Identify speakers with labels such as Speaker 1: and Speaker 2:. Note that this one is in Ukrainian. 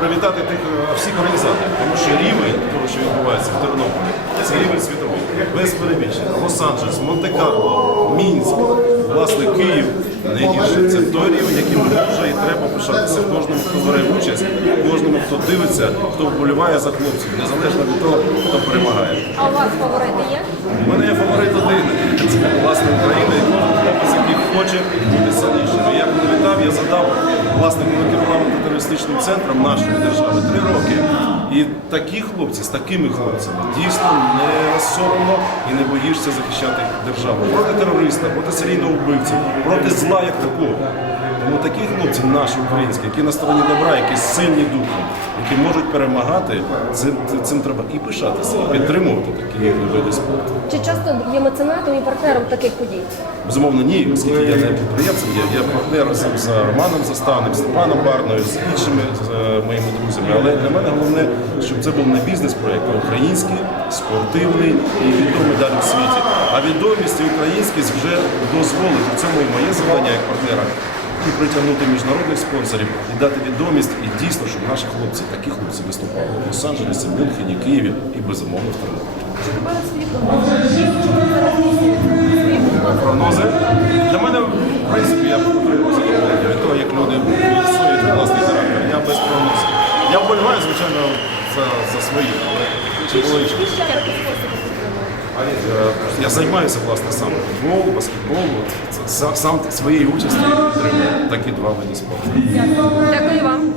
Speaker 1: привітати тих е, всіх організаторів, тому що рівень того, що відбувається в Тернополі, це рівень світовий, без перебільшення. Лос-Анджелес, Монте-Карло, Мінськ, власне, Київ найгірше. Це той рівень, яким може і треба пишатися кожному, хто бере участь, кожному, хто дивиться, хто вболіває за хлопців, незалежно від того, хто перемагає.
Speaker 2: А у вас фаворити є?
Speaker 1: У мене є фаворит один. Це власне кожен хлопець, який хоче бути сильнішим. Я коли вітав, я задав власне, коли керував центром нашої держави три роки. І такі хлопці з такими хлопцями дійсно не соромно і не боїшся захищати державу проти терориста, проти серійного вбивця, проти зла як такого. Тому такі хлопці, наші українські, які на стороні добра, які сильні духом, які можуть перемагати, цим, цим треба і пишатися, і підтримувати такі види спорту.
Speaker 2: Чи часто є меценатом і партнером таких подій?
Speaker 1: Безумовно, ні, оскільки я не підприємцем, я, я партнер разом з Романом Заставним, Степаном Барною, з іншими з, е, моїми друзями. Але для мене головне, щоб це був не бізнес-проєкт, а український, спортивний і відомий далі в світі. А відомість і українськість вже дозволить в цьому і моє завдання як партнера. І притягнути міжнародних спонсорів і дати відомість, і дійсно, щоб наші хлопці, такі хлопці виступали в Лос-Анджелесі, Мюнхені, Києві і безумовно в Тернополі. прогнози. Для мене, в принципі, я задоволення від того, як люди фіксують власний характер. Я без прогнозів. Я вболіваю, звичайно, за, за свої, але чи було інше. Е, Я займаюся власне сам футбол, баскетбол, от, сам, своєю участю такі два види спорту.
Speaker 2: Дякую вам.